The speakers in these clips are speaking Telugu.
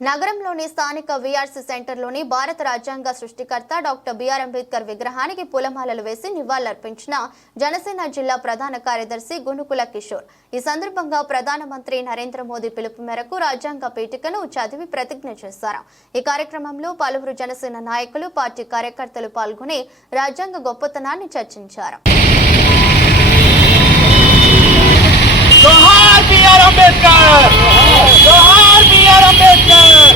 నగరంలోని స్థానిక వీఆర్సీ సెంటర్లోని భారత రాజ్యాంగ సృష్టికర్త డాక్టర్ బిఆర్ అంబేద్కర్ విగ్రహానికి పూలమాలలు వేసి నివాళులర్పించిన జనసేన జిల్లా ప్రధాన కార్యదర్శి గునుకుల కిషోర్. ఈ సందర్భంగా ప్రధానమంత్రి నరేంద్ర మోదీ పిలుపు మేరకు రాజ్యాంగ పీఠికను చదివి ప్రతిజ్ఞ చేశారు. ఈ కార్యక్రమంలో పలువురు జనసేన నాయకులు పార్టీ కార్యకర్తలు పాల్గొని రాజ్యాంగ గొప్పతనాన్ని చర్చించారు. అంబేద్కర్! Bora, Pedrão!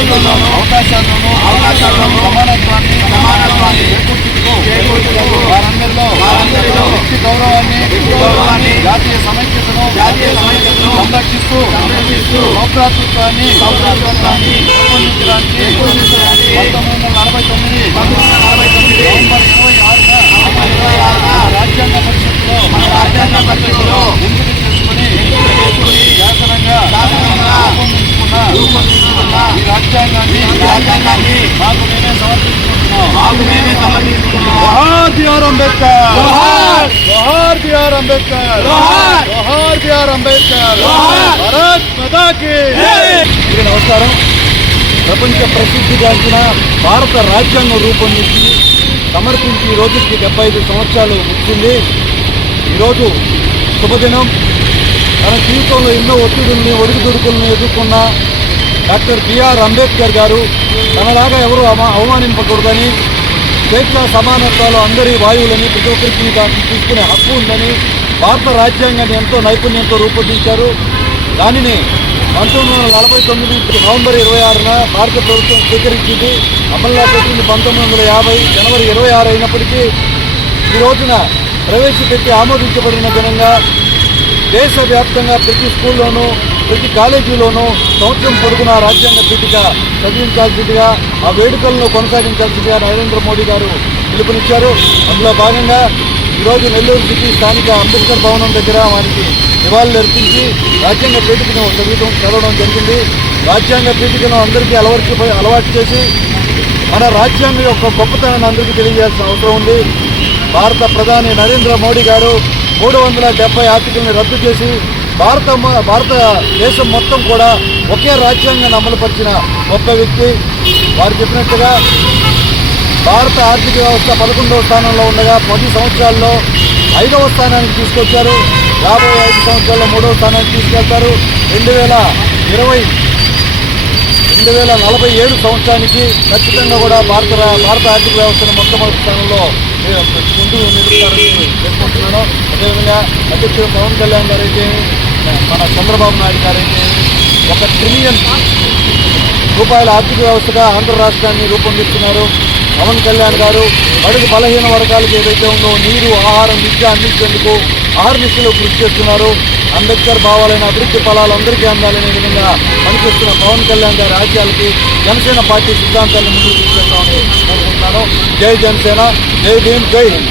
అంతస్తుల్లోనూ అవకాశాల్లోనూ అవకాశాల్లోనూ సమానత్వాన్ని సమానత్వాన్ని చేకూర్చుటకు వారందరిలో వారందరిలో వ్యక్తి గౌరవాన్ని గౌరవాన్ని జాతీయ సమైక్యతను జాతీయ సమైక్యతను సంరక్షిస్తూ సంరక్షిస్తూ సౌభ్రాతృత్వాన్ని సౌభ్రాతృత్వాన్ని పెంపొందించడానికి పంతొమ్మిది వందల నలభై తొమ్మిది పంతొమ్మిది వందల నలభై తొమ్మిది నవంబర్ ఇరవై ఆరున నవంబర్ ఇరవై ఆరున రాజ్యాంగ పరిషత్తులో మన రాజ్యాంగ పరిషత్తులో ఎంపిక చేసుకుని ఎంపిక చేసుకుని శాసనంగా శాసనంగా రూపొందించుకున్న రూపొందించుకున్న ఈ రాజ్యాంగాన్ని ఈ రాజ్యాంగాన్ని మాకు మేమే సమర్పించుకుంటున్నాం మాకు మేమే సమర్పించుకుంటున్నాం జోహార్ బిఆర్ అంబేద్కర్ జోహార్ జోహార్ బిఆర్ అంబేద్కర్. జోహార్ జోహార్ బిఆర్ అంబేద్కర్. జోహార్ భారత్ మాతా కీ జై నమస్కారం. ప్రపంచ ప్రసిద్ధిగాంచిన భారత రాజ్యాంగం రూపొందించి సమర్పించి ఈ రోజుకి డెబ్బై ఐదు సంవత్సరాలు ముగిసింది. ఈరోజు శుభదినం. తన జీవితంలో ఎన్నో ఒత్తిడుల్ని ఒడిదుడుకుల్ని ఎదుర్కొన్న డాక్టర్ బిఆర్ అంబేద్కర్ గారు తనలాగా ఎవరు అవమా అవమానింపకూడదని స్వేచ్ఛ సమానత్వాలు అందరి వాయువులని ప్రతి ఒక్కరికి తీసుకునే హక్కు ఉందని భారత రాజ్యాంగాన్ని ఎంతో నైపుణ్యంతో రూపొందించారు. దానిని పంతొమ్మిది వందల నలభై తొమ్మిది నవంబర్ ఇరవై ఆరున భారత ప్రభుత్వం స్వీకరించింది. అమల్లో పెట్టింది పంతొమ్మిది వందల యాభై జనవరి ఇరవై ఆరు అయినప్పటికీ ఈ రోజున ప్రవేశపెట్టి ఆమోదించబడిన దినంగా దేశవ్యాప్తంగా ప్రతి స్కూల్లోనూ ప్రతి కాలేజీలోనూ సంవత్సరం పొరుగున రాజ్యాంగ పీఠిక చదివించాల్సిందిగా ఆ వేడుకలను కొనసాగించాల్సిందిగా నరేంద్ర మోడీ గారు పిలుపునిచ్చారు. అందులో భాగంగా ఈరోజు నెల్లూరు సిటీ స్థానిక అంబేద్కర్ భవనం దగ్గర వారికి నివాళులు అర్పించి రాజ్యాంగ పీఠికను చదువుతూ చదవడం జరిగింది. రాజ్యాంగ పీఠికను అందరికీ అలవర్చి అలవాటు చేసి మన రాజ్యాంగం యొక్క గొప్పతనాన్ని అందరికీ తెలియజేయాల్సిన అవసరం ఉంది. భారత ప్రధాని నరేంద్ర మోడీ గారు మూడు వందల డెబ్బై ఆర్టికల్ని రద్దు చేసి భారత భారతదేశం మొత్తం కూడా ఒకే రాజ్యాంగాన్ని అమలుపరిచిన గొప్ప వ్యక్తి. వారు చెప్పినట్టుగా భారత ఆర్థిక వ్యవస్థ పదకొండవ స్థానంలో ఉండగా పది సంవత్సరాల్లో ఐదవ స్థానానికి తీసుకొచ్చారు. రాబోయే ఐదు సంవత్సరాల్లో మూడవ స్థానానికి తీసుకెళ్తారు. రెండు వేల ఇరవై రెండు వేల నలభై ఏడు సంవత్సరానికి ఖచ్చితంగా కూడా భారత భారత ఆర్థిక వ్యవస్థను మొట్టమొదటి స్థానంలో ముందు ముందు నిలుపుతారని పేర్కొంటున్నాను అదేవిధంగా అధ్యక్షుడు పవన్ కళ్యాణ్ గారు అయితే మన చంద్రబాబు నాయుడు గారు అయితే ఒక ట్రిలియన్ రూపాయల ఆర్థిక వ్యవస్థగా ఆంధ్ర రాష్ట్రాన్ని రూపొందిస్తున్నారు పవన్ కళ్యాణ్ గారు బడుగు బలహీన వర్గాలకు ఏదైతే ఉందో నీరు ఆహారం విద్య అందించేందుకు ఆహారనిస్తులు కృషి చేస్తున్నారు అంబేద్కర్ భావాలైన అభివృద్ధి ఫలాలు అందరికీ అందాలనే విధంగా పనిచేస్తున్న పవన్ కళ్యాణ్ గారి ఆశయాలకి జనసేన పార్టీ సిద్ధాంతాలను ముందుకు తీసుకెళ్తామని కోరుకుంటున్నాను జై జనసేన జై భీమ్ జై హింద్.